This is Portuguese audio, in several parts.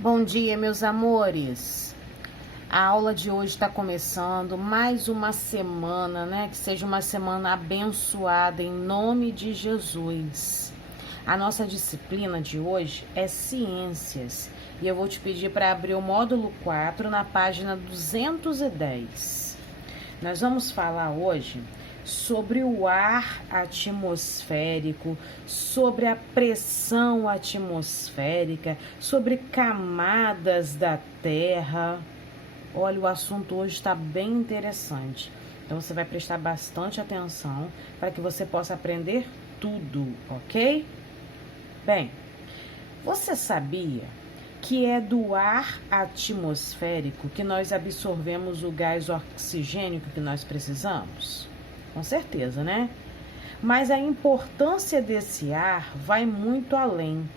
Bom dia, meus amores. A aula de hoje está começando, mais uma semana, né? Que seja uma semana abençoada em nome de Jesus. A nossa disciplina de hoje é Ciências e eu vou te pedir para abrir o módulo 4 na página 210. Nós vamos falar hoje sobre o ar atmosférico, sobre a pressão atmosférica, sobre camadas da Terra. Olha, o assunto hoje está bem interessante. Então você vai prestar bastante atenção para que você possa aprender tudo, ok? Bem, você sabia que é do ar atmosférico que nós absorvemos o gás oxigênio que nós precisamos? Com certeza, né? Mas a importância desse ar vai muito além.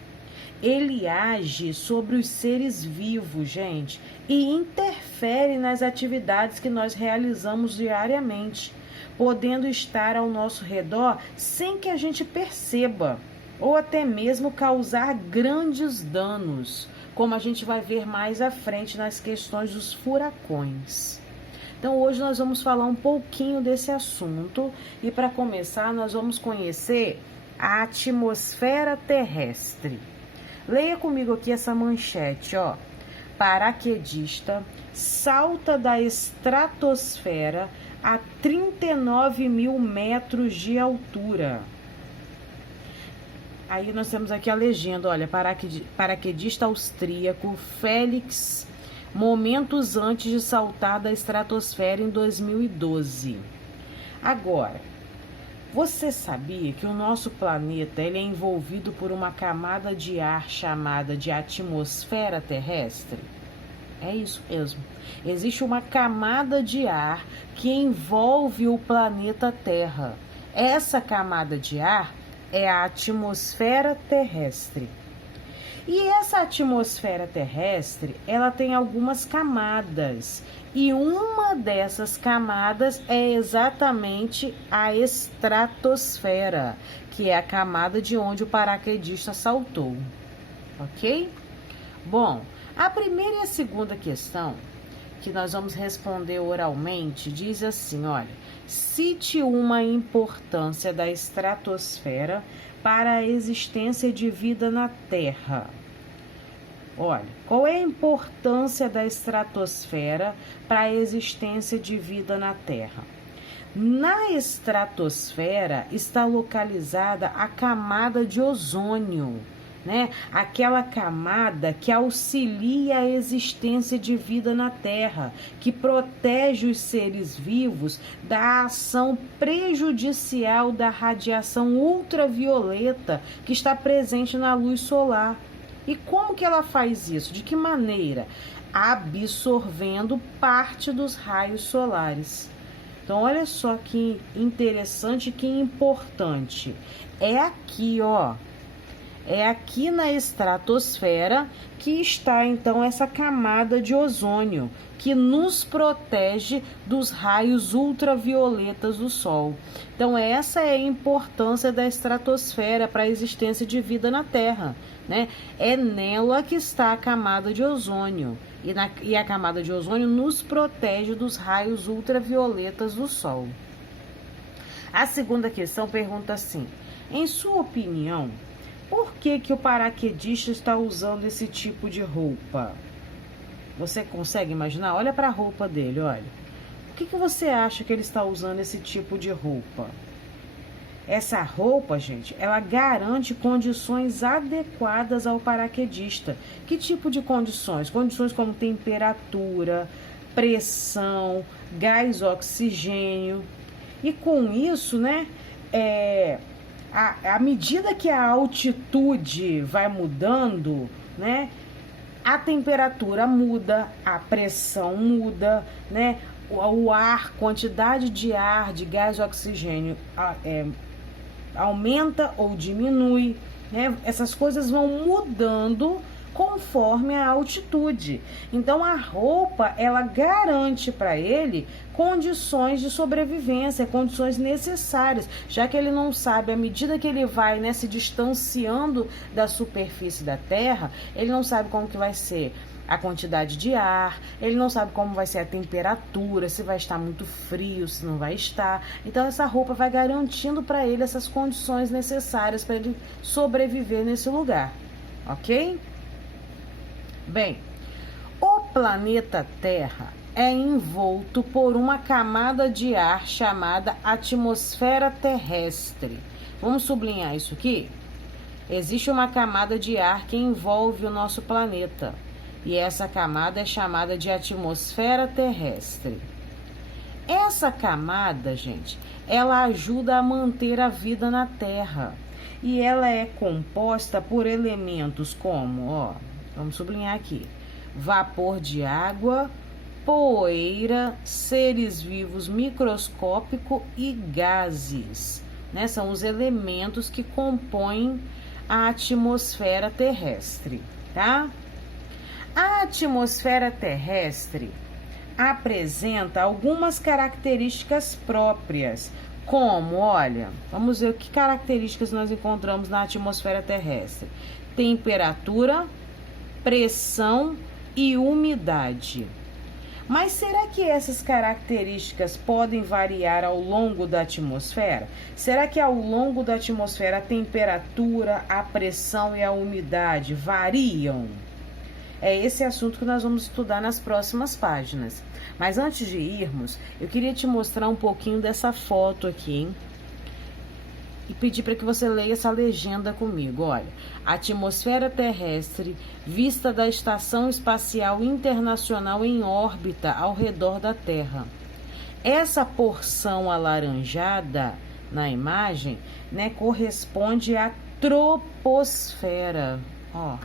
Ele age sobre os seres vivos, gente, e interfere nas atividades que nós realizamos diariamente, podendo estar ao nosso redor sem que a gente perceba, ou até mesmo causar grandes danos, como a gente vai ver mais à frente nas questões dos furacões. Então hoje nós vamos falar um pouquinho desse assunto e para começar nós vamos conhecer a atmosfera terrestre. Leia comigo aqui essa manchete, ó. Paraquedista salta da estratosfera a 39 mil metros de altura. Aí nós temos aqui a legenda, olha, paraquedista austríaco Felix, momentos antes de saltar da estratosfera em 2012. Agora, você sabia que o nosso planeta ele é envolvido por uma camada de ar chamada de atmosfera terrestre? É isso mesmo. Existe uma camada de ar que envolve o planeta Terra. Essa camada de ar é a atmosfera terrestre. E essa atmosfera terrestre, ela tem algumas camadas. E uma dessas camadas é exatamente a estratosfera, que é a camada de onde o paraquedista saltou. Ok? Bom, a primeira e a segunda questão, que nós vamos responder oralmente, diz assim, olha, cite uma importância da estratosfera para a existência de vida na Terra. Olha, qual é a importância da estratosfera para a existência de vida na Terra? Na estratosfera está localizada a camada de ozônio, né? Aquela camada que auxilia a existência de vida na Terra, que protege os seres vivos da ação prejudicial da radiação ultravioleta que está presente na luz solar. E como que ela faz isso? De que maneira? Absorvendo parte dos raios solares. Então, olha só que interessante, que importante. É aqui, ó. É aqui na estratosfera que está, então, essa camada de ozônio, que nos protege dos raios ultravioletas do Sol. Então, essa é a importância da estratosfera para a existência de vida na Terra, né? É nela que está a camada de ozônio. E a camada de ozônio nos protege dos raios ultravioletas do Sol. A segunda questão pergunta assim, em sua opinião, por que o paraquedista está usando esse tipo de roupa? Você consegue imaginar? Olha para a roupa dele, olha. Por que você acha que ele está usando esse tipo de roupa? Essa roupa, gente, ela garante condições adequadas ao paraquedista. Que tipo de condições? Condições como temperatura, pressão, gás oxigênio. E com isso, né, à medida que a altitude vai mudando, né, a temperatura muda, a pressão muda, né, o ar, quantidade de ar, de gás oxigênio aumenta ou diminui, né? Essas coisas vão mudando conforme a altitude. Então a roupa, ela garante para ele condições de sobrevivência, condições necessárias, já que ele não sabe, à medida que ele vai, né, se distanciando da superfície da Terra, ele não sabe como que vai ser a quantidade de ar, ele não sabe como vai ser a temperatura, se vai estar muito frio, se não vai estar. Então essa roupa vai garantindo para ele essas condições necessárias para ele sobreviver nesse lugar, ok? Bem, o planeta Terra é envolto por uma camada de ar chamada atmosfera terrestre. Vamos sublinhar isso aqui? Existe uma camada de ar que envolve o nosso planeta, e essa camada é chamada de atmosfera terrestre. Essa camada, gente, ela ajuda a manter a vida na Terra, e ela é composta por elementos como, ó, vamos sublinhar aqui, vapor de água, poeira, seres vivos microscópicos e gases, né? São os elementos que compõem a atmosfera terrestre, tá? A atmosfera terrestre apresenta algumas características próprias, como, olha, vamos ver que características nós encontramos na atmosfera terrestre: temperatura, pressão e umidade. Mas será que essas características podem variar ao longo da atmosfera? Será que ao longo da atmosfera a temperatura, a pressão e a umidade variam? É esse assunto que nós vamos estudar nas próximas páginas. Mas antes de irmos, eu queria te mostrar um pouquinho dessa foto aqui, hein? E pedir para que você leia essa legenda comigo. Olha, atmosfera terrestre vista da Estação Espacial Internacional em órbita ao redor da Terra. Essa porção alaranjada na imagem, né, corresponde à troposfera. Ó,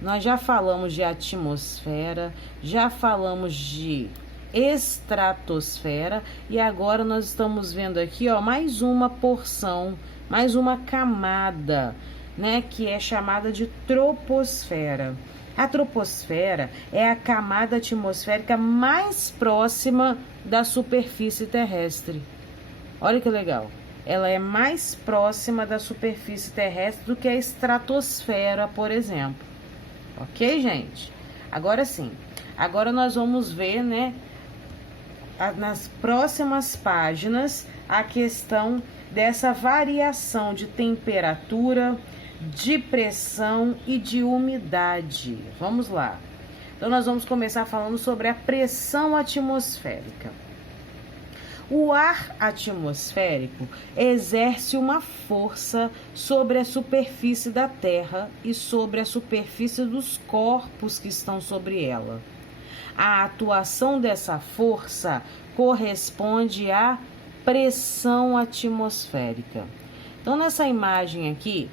nós já falamos de atmosfera, já falamos de estratosfera e agora nós estamos vendo aqui, ó, mais uma porção, mais uma camada, né, que é chamada de troposfera. A troposfera é a camada atmosférica mais próxima da superfície terrestre. Olha que legal. Ela é mais próxima da superfície terrestre do que a estratosfera, por exemplo. Ok, gente? Agora sim. Agora nós vamos ver, né, nas próximas páginas, a questão dessa variação de temperatura, de pressão e de umidade. Vamos lá. Então, nós vamos começar falando sobre a pressão atmosférica. O ar atmosférico exerce uma força sobre a superfície da Terra e sobre a superfície dos corpos que estão sobre ela. A atuação dessa força corresponde à pressão atmosférica. Então, nessa imagem aqui,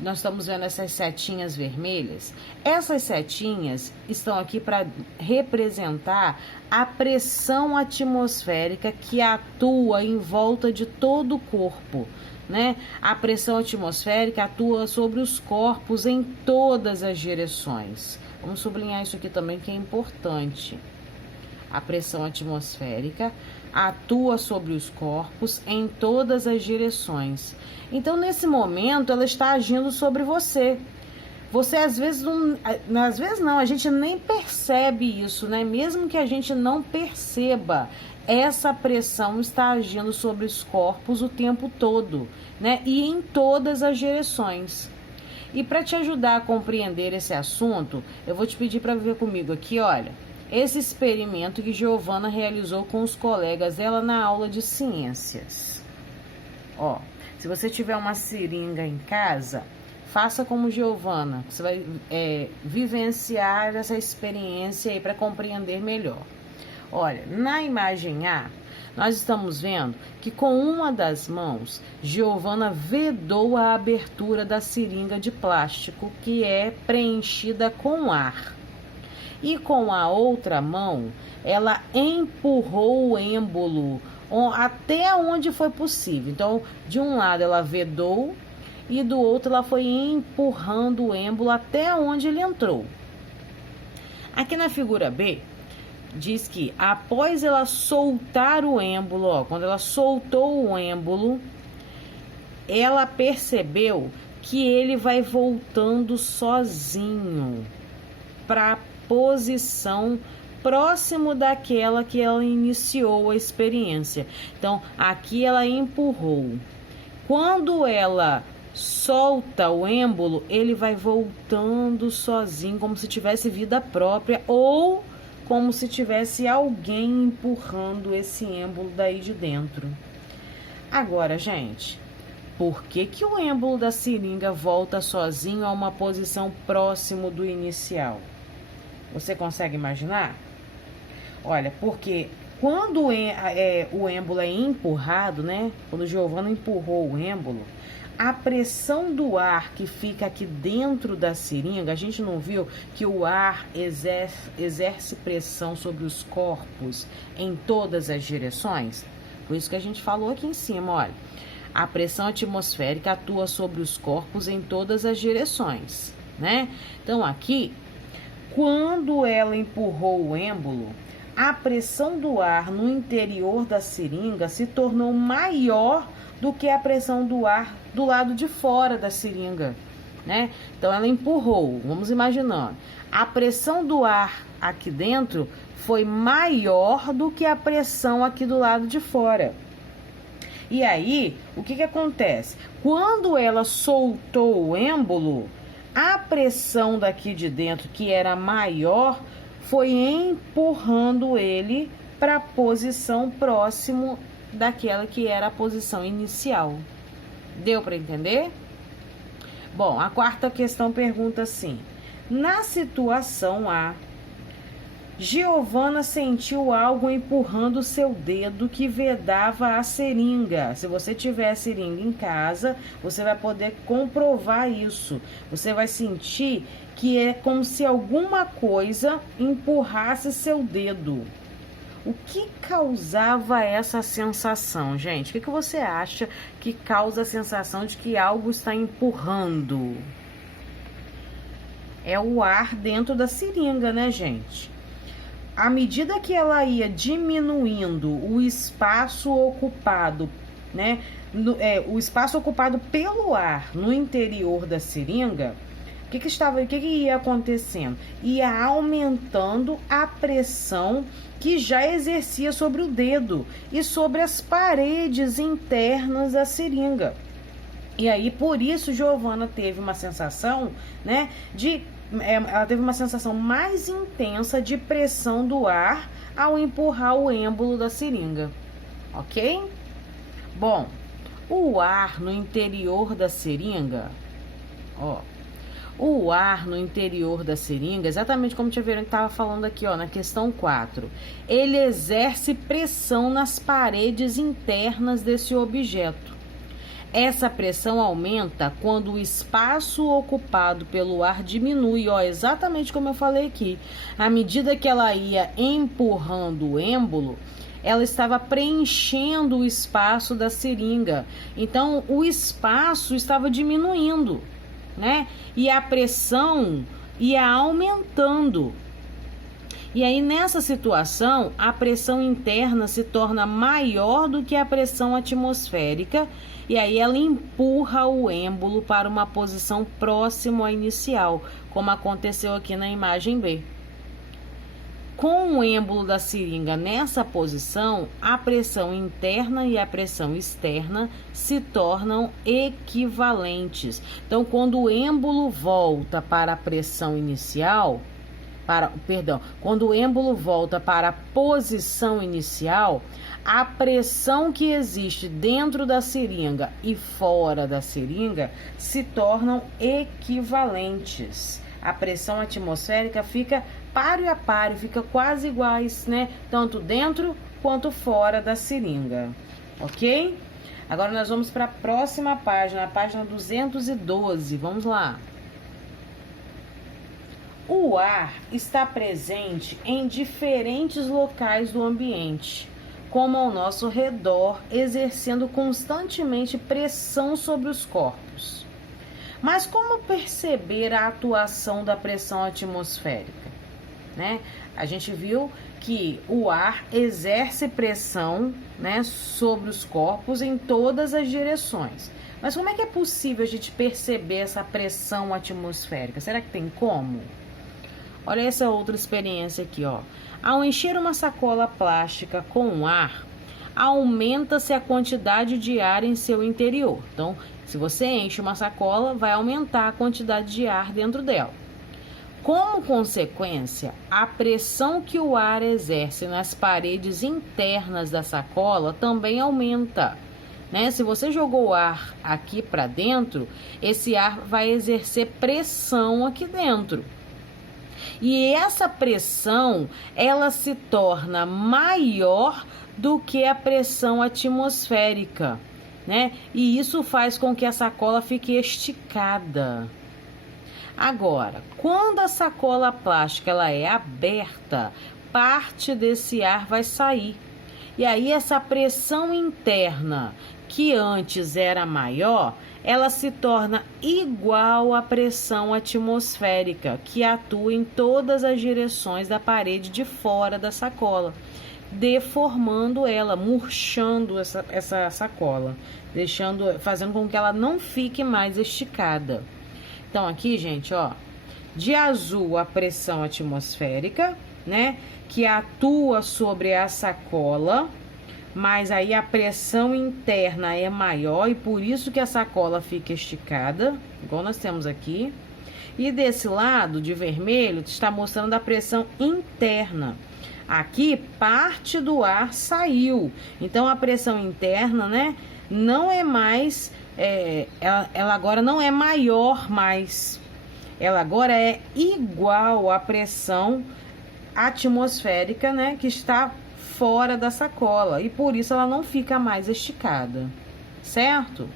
nós estamos vendo essas setinhas vermelhas. Essas setinhas estão aqui para representar a pressão atmosférica que atua em volta de todo o corpo, né? A pressão atmosférica atua sobre os corpos em todas as direções. Vamos sublinhar isso aqui também, que é importante. A pressão atmosférica atua sobre os corpos em todas as direções. Então, nesse momento, ela está agindo sobre você. Você, às vezes não, a gente nem percebe isso, né? Mesmo que a gente não perceba, essa pressão está agindo sobre os corpos o tempo todo, né? E em todas as direções. E para te ajudar a compreender esse assunto, eu vou te pedir para ver comigo aqui, olha, esse experimento que Giovana realizou com os colegas dela na aula de ciências. Ó, se você tiver uma seringa em casa, faça como Giovana, você vai vivenciar essa experiência aí para compreender melhor. Olha, na imagem A, nós estamos vendo que com uma das mãos, Giovana vedou a abertura da seringa de plástico que é preenchida com ar. E com a outra mão, ela empurrou o êmbolo até onde foi possível. Então, de um lado ela vedou e do outro ela foi empurrando o êmbolo até onde ele entrou. Aqui na figura B, diz que após ela soltar o êmbolo, ó, quando ela soltou o êmbolo, ela percebeu que ele vai voltando sozinho para a posição próximo daquela que ela iniciou a experiência. Então, aqui ela empurrou. Quando ela solta o êmbolo, ele vai voltando sozinho, como se tivesse vida própria ou como se tivesse alguém empurrando esse êmbolo daí de dentro. Agora, gente, por que que o êmbolo da seringa volta sozinho a uma posição próximo do inicial? Você consegue imaginar? Olha, porque quando o êmbolo é empurrado, né? Quando Giovana empurrou o êmbolo, a pressão do ar que fica aqui dentro da seringa, a gente não viu que o ar exerce pressão sobre os corpos em todas as direções? Por isso que a gente falou aqui em cima, olha. A pressão atmosférica atua sobre os corpos em todas as direções, né? Então, aqui, quando ela empurrou o êmbolo, a pressão do ar no interior da seringa se tornou maior do que a pressão do ar do lado de fora da seringa, né? Então, ela empurrou, vamos imaginando. A pressão do ar aqui dentro foi maior do que a pressão aqui do lado de fora. E aí, o que acontece? Quando ela soltou o êmbolo, a pressão daqui de dentro, que era maior, foi empurrando ele para a posição próximo daquela que era a posição inicial. Deu para entender? Bom, a quarta questão pergunta assim: na situação A, Giovana sentiu algo empurrando seu dedo que vedava a seringa. Se você tiver a seringa em casa, você vai poder comprovar isso. Você vai sentir que é como se alguma coisa empurrasse seu dedo. O que causava essa sensação, gente? O que você acha que causa a sensação de que algo está empurrando? É o ar dentro da seringa, né, gente? À medida que ela ia diminuindo o espaço ocupado, né, o espaço ocupado pelo ar no interior da seringa, o que ia acontecendo? Ia aumentando a pressão que já exercia sobre o dedo e sobre as paredes internas da seringa. E aí, por isso, Giovana teve uma sensação, né, ela teve uma sensação mais intensa de pressão do ar ao empurrar o êmbolo da seringa, ok? Bom, o ar no interior da seringa, ó, o ar no interior da seringa, exatamente como o Tia Verônica estava falando aqui, ó, na questão 4, ele exerce pressão nas paredes internas desse objeto. Essa pressão aumenta quando o espaço ocupado pelo ar diminui, ó, exatamente como eu falei aqui. À medida que ela ia empurrando o êmbolo, ela estava preenchendo o espaço da seringa. Então, o espaço estava diminuindo, né? E a pressão ia aumentando. E aí, nessa situação, a pressão interna se torna maior do que a pressão atmosférica, e aí ela empurra o êmbolo para uma posição próxima à inicial, como aconteceu aqui na imagem B. Com o êmbolo da seringa nessa posição, a pressão interna e a pressão externa se tornam equivalentes. Então, quando o êmbolo volta para a pressão inicial, quando o êmbolo volta para a posição inicial, a pressão que existe dentro da seringa e fora da seringa se tornam equivalentes. A pressão atmosférica fica páreo a páreo, fica quase iguais, né? Tanto dentro quanto fora da seringa, ok? Agora nós vamos para a próxima página, a página 212, vamos lá. O ar está presente em diferentes locais do ambiente, como ao nosso redor, exercendo constantemente pressão sobre os corpos. Mas como perceber a atuação da pressão atmosférica, né? A gente viu que o ar exerce pressão, né, sobre os corpos em todas as direções. Mas como é que é possível a gente perceber essa pressão atmosférica? Será que tem como? Olha essa outra experiência aqui, ó. Ao encher uma sacola plástica com ar, aumenta-se a quantidade de ar em seu interior. Então, se você enche uma sacola, vai aumentar a quantidade de ar dentro dela. Como consequência, a pressão que o ar exerce nas paredes internas da sacola também aumenta, né? Se você jogou ar aqui para dentro, esse ar vai exercer pressão aqui dentro. E essa pressão, ela se torna maior do que a pressão atmosférica, né? E isso faz com que a sacola fique esticada. Agora, quando a sacola plástica ela é aberta, parte desse ar vai sair. E aí essa pressão interna, que antes era maior, ela se torna igual à pressão atmosférica, que atua em todas as direções da parede de fora da sacola, deformando ela, murchando essa sacola, fazendo com que ela não fique mais esticada. Então aqui, gente, ó, de azul a pressão atmosférica, né, que atua sobre a sacola, mas aí a pressão interna é maior e por isso que a sacola fica esticada, igual nós temos aqui. E desse lado, de vermelho, está mostrando a pressão interna. Aqui, parte do ar saiu. Então, a pressão interna, né, não é mais... ela agora não é maior mais. Ela agora é igual à pressão atmosférica, né, que está fora da sacola. E por isso ela não fica mais esticada, certo?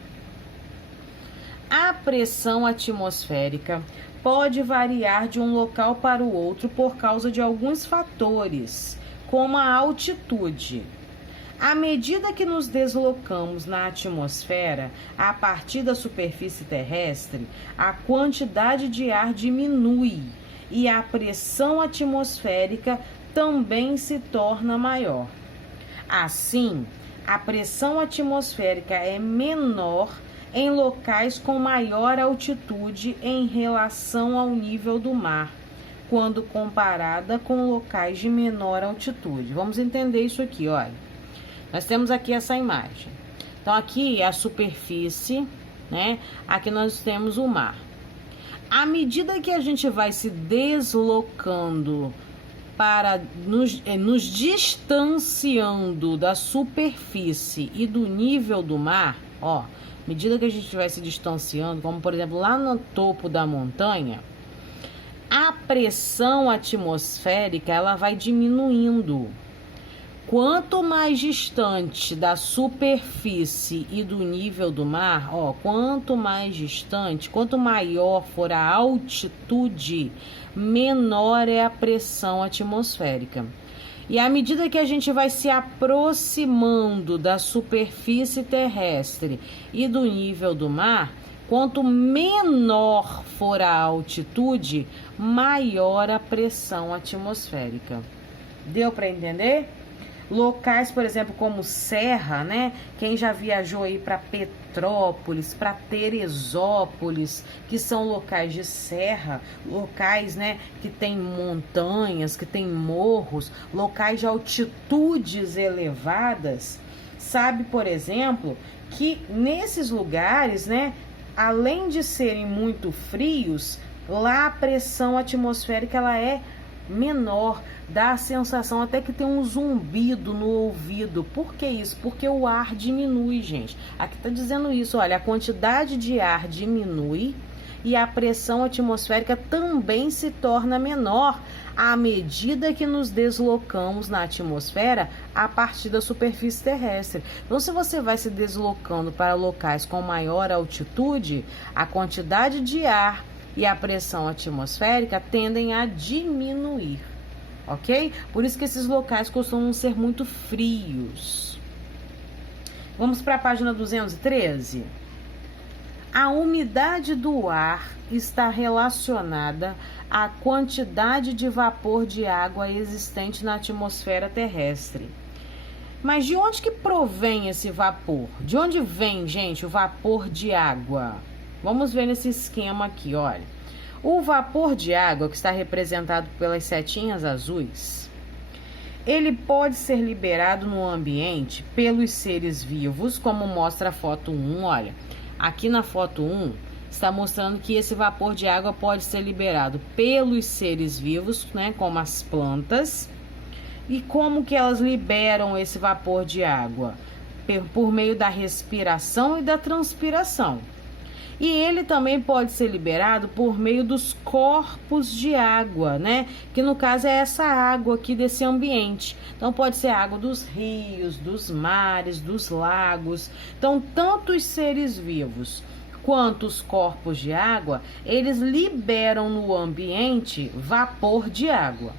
A pressão atmosférica pode variar de um local para o outro por causa de alguns fatores, como a altitude. À medida que nos deslocamos na atmosfera, a partir da superfície terrestre, a quantidade de ar diminui e a pressão atmosférica também se torna maior. Assim, a pressão atmosférica é menor em locais com maior altitude em relação ao nível do mar, quando comparada com locais de menor altitude. Vamos entender isso aqui, olha. Nós temos aqui essa imagem. Então, aqui é a superfície, né? Aqui nós temos o mar. À medida que a gente vai se deslocando para nos distanciando da superfície e do nível do mar, ó, à medida que a gente vai se distanciando, como por exemplo lá no topo da montanha, a pressão atmosférica ela vai diminuindo. Quanto mais distante da superfície e do nível do mar, ó, quanto mais distante, quanto maior for a altitude, menor é a pressão atmosférica. E à medida que a gente vai se aproximando da superfície terrestre e do nível do mar, quanto menor for a altitude, maior a pressão atmosférica. Deu para entender? Locais, por exemplo, como Serra, né? Quem já viajou aí para Petrópolis, para Teresópolis, que são locais de serra, locais, né, que tem montanhas, que tem morros, locais de altitudes elevadas, sabe, por exemplo, que nesses lugares, né, além de serem muito frios, lá a pressão atmosférica ela é menor, dá a sensação até que tem um zumbido no ouvido. Por que isso? Porque o ar diminui, gente. Aqui tá dizendo isso, olha, a quantidade de ar diminui e a pressão atmosférica também se torna menor à medida que nos deslocamos na atmosfera a partir da superfície terrestre. Então, se você vai se deslocando para locais com maior altitude, a quantidade de ar e a pressão atmosférica tendem a diminuir, ok? Por isso que esses locais costumam ser muito frios. Vamos para a página 213. A umidade do ar está relacionada à quantidade de vapor de água existente na atmosfera terrestre. Mas de onde que provém esse vapor? De onde vem, gente, o vapor de água? Vamos ver nesse esquema aqui, olha. O vapor de água, que está representado pelas setinhas azuis, ele pode ser liberado no ambiente pelos seres vivos, como mostra a foto 1, olha. Aqui na foto 1, está mostrando que esse vapor de água pode ser liberado pelos seres vivos, né, como as plantas. E como que elas liberam esse vapor de água? Por meio da respiração e da transpiração. E ele também pode ser liberado por meio dos corpos de água, né? Que no caso é essa água aqui desse ambiente. Então pode ser água dos rios, dos mares, dos lagos. Então tanto os seres vivos quanto os corpos de água, eles liberam no ambiente vapor de água.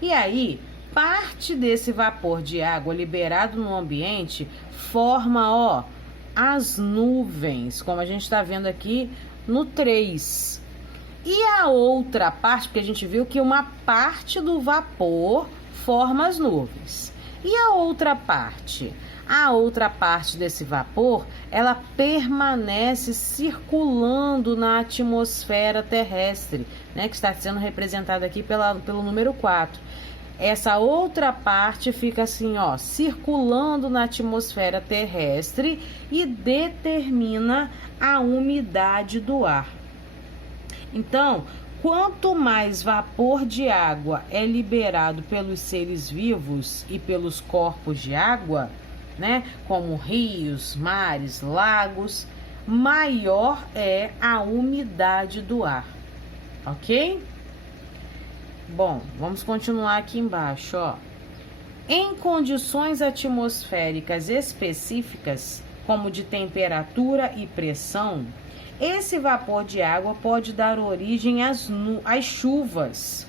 E aí, parte desse vapor de água liberado no ambiente forma, ó, as nuvens, como a gente está vendo aqui no 3. E a outra parte, porque a gente viu que uma parte do vapor forma as nuvens. E a outra parte? A outra parte desse vapor, ela permanece circulando na atmosfera terrestre, né, que está sendo representada aqui pelo número 4. Essa outra parte fica assim, ó, circulando na atmosfera terrestre e determina a umidade do ar. Então, quanto mais vapor de água é liberado pelos seres vivos e pelos corpos de água, né, como rios, mares, lagos, maior é a umidade do ar, ok? Bom, vamos continuar aqui embaixo, ó. Em condições atmosféricas específicas, como de temperatura e pressão, esse vapor de água pode dar origem às chuvas.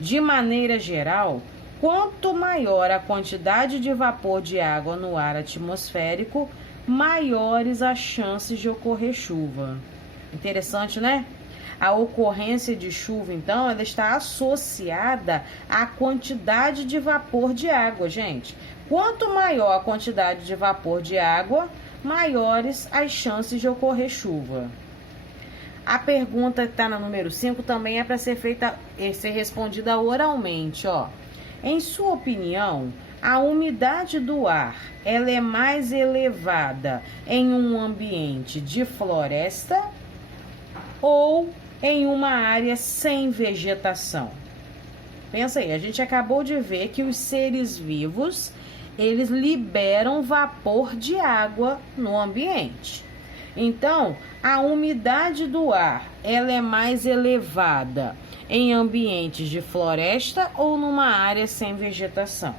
De maneira geral, quanto maior a quantidade de vapor de água no ar atmosférico, maiores as chances de ocorrer chuva. Interessante, né? A ocorrência de chuva, então, ela está associada à quantidade de vapor de água, gente. Quanto maior a quantidade de vapor de água, maiores as chances de ocorrer chuva. A pergunta que está no número 5 também é para ser respondida oralmente, ó. Em sua opinião, a umidade do ar, ela é mais elevada em um ambiente de floresta ou em uma área sem vegetação? Pensa aí, a gente acabou de ver que os seres vivos, eles liberam vapor de água no ambiente. Então, a umidade do ar, ela é mais elevada em ambientes de floresta ou numa área sem vegetação?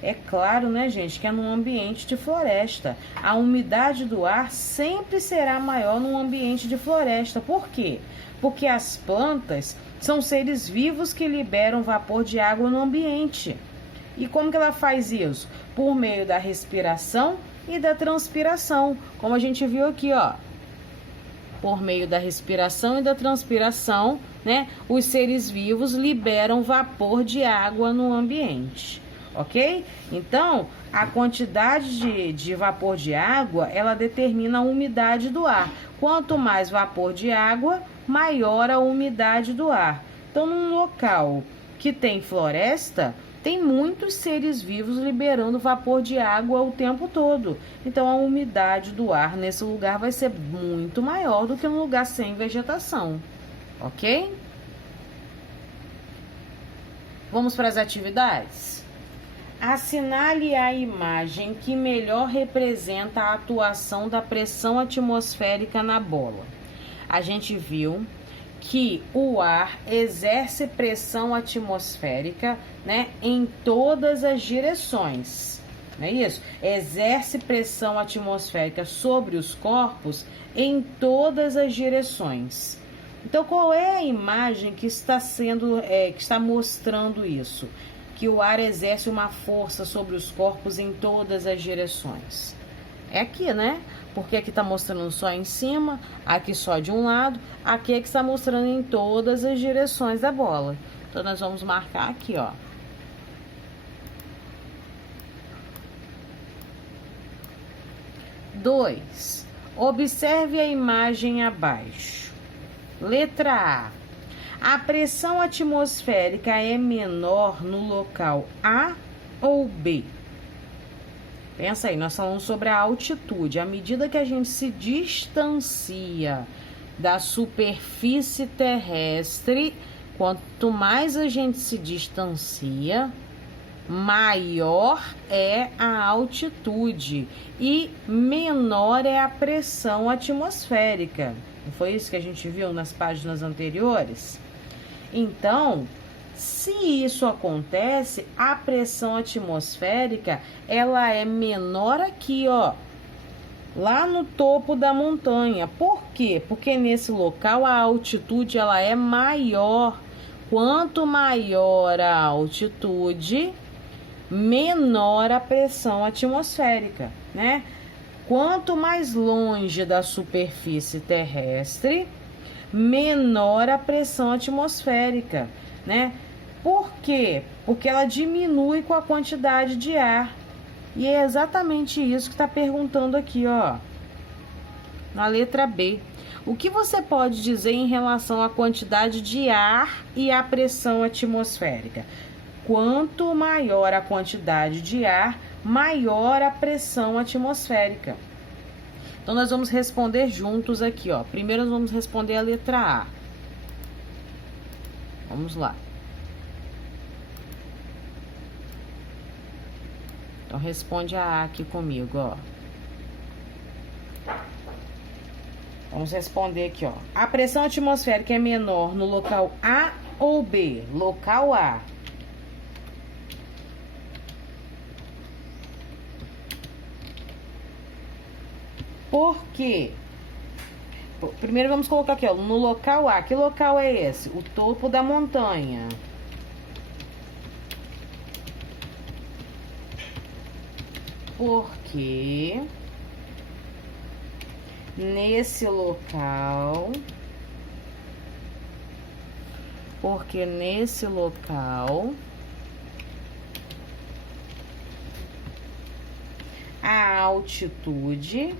É claro, né, gente, que é num ambiente de floresta. A umidade do ar sempre será maior num ambiente de floresta. Por quê? Porque as plantas são seres vivos que liberam vapor de água no ambiente. E como que ela faz isso? Por meio da respiração e da transpiração. Como a gente viu aqui, ó. Por meio da respiração e da transpiração, né, os seres vivos liberam vapor de água no ambiente. Ok? Então, a quantidade de vapor de água, ela determina a umidade do ar. Quanto mais vapor de água, maior a umidade do ar. Então, num local que tem floresta, tem muitos seres vivos liberando vapor de água o tempo todo. Então, a umidade do ar nesse lugar vai ser muito maior do que um lugar sem vegetação. Ok? Vamos para as atividades? Assinale a imagem que melhor representa a atuação da pressão atmosférica na bola. A gente viu que o ar exerce pressão atmosférica, né, em todas as direções. Não é isso? Exerce pressão atmosférica sobre os corpos em todas as direções. Então, qual é a imagem que está que está mostrando isso? Que o ar exerce uma força sobre os corpos em todas as direções. É aqui, né? Porque aqui tá mostrando só em cima, aqui só de um lado, aqui é que está mostrando em todas as direções da bola. Então, nós vamos marcar aqui, ó. Dois. Observe a imagem abaixo. Letra A. A pressão atmosférica é menor no local A ou B? Pensa aí, nós falamos sobre a altitude. À medida que a gente se distancia da superfície terrestre, quanto mais a gente se distancia, maior é a altitude e menor é a pressão atmosférica. Não foi isso que a gente viu nas páginas anteriores? Então, se isso acontece, a pressão atmosférica, ela é menor aqui, ó, lá no topo da montanha. Por quê? Porque nesse local a altitude, ela é maior. Quanto maior a altitude, menor a pressão atmosférica, né? Quanto mais longe da superfície terrestre, menor a pressão atmosférica, né? Por quê? Porque ela diminui com a quantidade de ar. E é exatamente isso que está perguntando aqui, ó, na letra B. O que você pode dizer em relação à quantidade de ar e à pressão atmosférica? Quanto maior a quantidade de ar, maior a pressão atmosférica. Então, nós vamos responder juntos aqui, ó. Primeiro, nós vamos responder a letra A. Vamos lá. Então, responde a A aqui comigo, ó. Vamos responder aqui, ó. A pressão atmosférica é menor no local A ou B? Local A. Por quê? Primeiro vamos colocar aqui, ó, no local A. Que local é esse? O topo da montanha. Porque nesse local, a altitude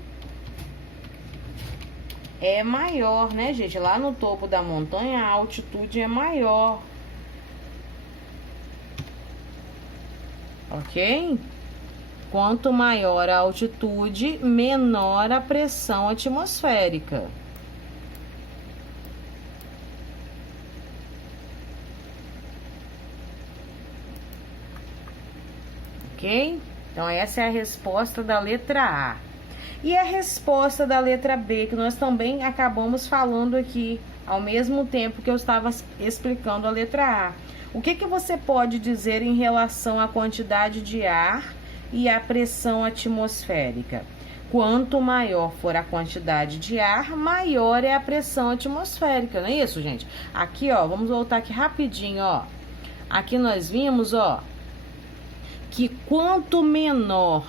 é maior, né, gente? Lá no topo da montanha, a altitude é maior. Ok? Quanto maior a altitude, menor a pressão atmosférica. Ok? Então, essa é a resposta da letra A. E a resposta da letra B, que nós também acabamos falando aqui, ao mesmo tempo que eu estava explicando a letra A. O que você pode dizer em relação à quantidade de ar e à pressão atmosférica? Quanto maior for a quantidade de ar, maior é a pressão atmosférica, não é isso, gente? Aqui, ó, vamos voltar aqui rapidinho, ó. Aqui nós vimos, ó, que quanto menor,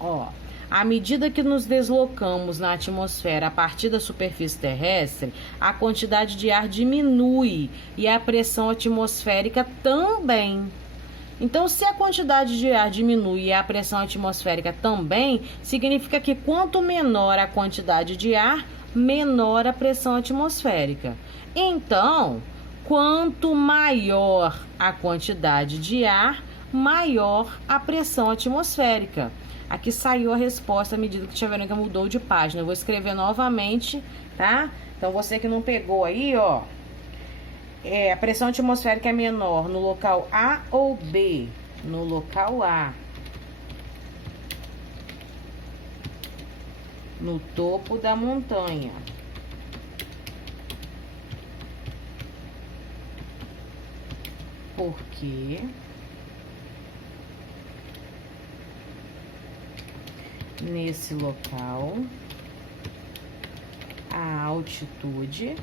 ó, à medida que nos deslocamos na atmosfera a partir da superfície terrestre, a quantidade de ar diminui e a pressão atmosférica também. Então, se a quantidade de ar diminui e a pressão atmosférica também, significa que quanto menor a quantidade de ar, menor a pressão atmosférica. Então, quanto maior a quantidade de ar, maior a pressão atmosférica. Aqui saiu a resposta à medida que tiveram que mudou de página. Eu vou escrever novamente, tá? Então, você que não pegou aí, ó. A pressão atmosférica é menor no local A ou B? No local A. No topo da montanha. Por quê? Nesse local, a altitude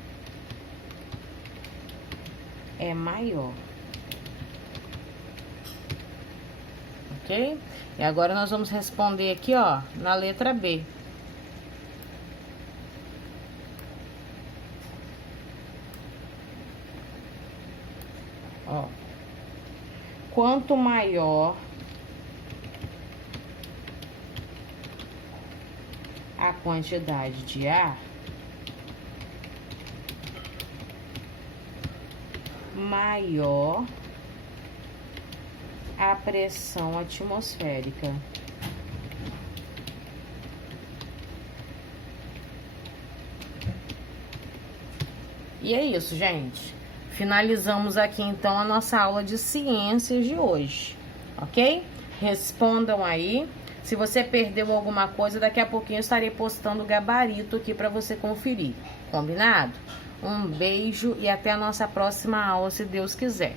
é maior. ok? E agora nós vamos responder aqui, ó, na letra B. Ó, quanto maior a quantidade de ar, maior a pressão atmosférica. E é isso, gente. Finalizamos aqui, então, a nossa aula de ciências de hoje, ok? Respondam aí. Se você perdeu alguma coisa, daqui a pouquinho eu estarei postando o gabarito aqui para você conferir. Combinado? Um beijo e até a nossa próxima aula, se Deus quiser.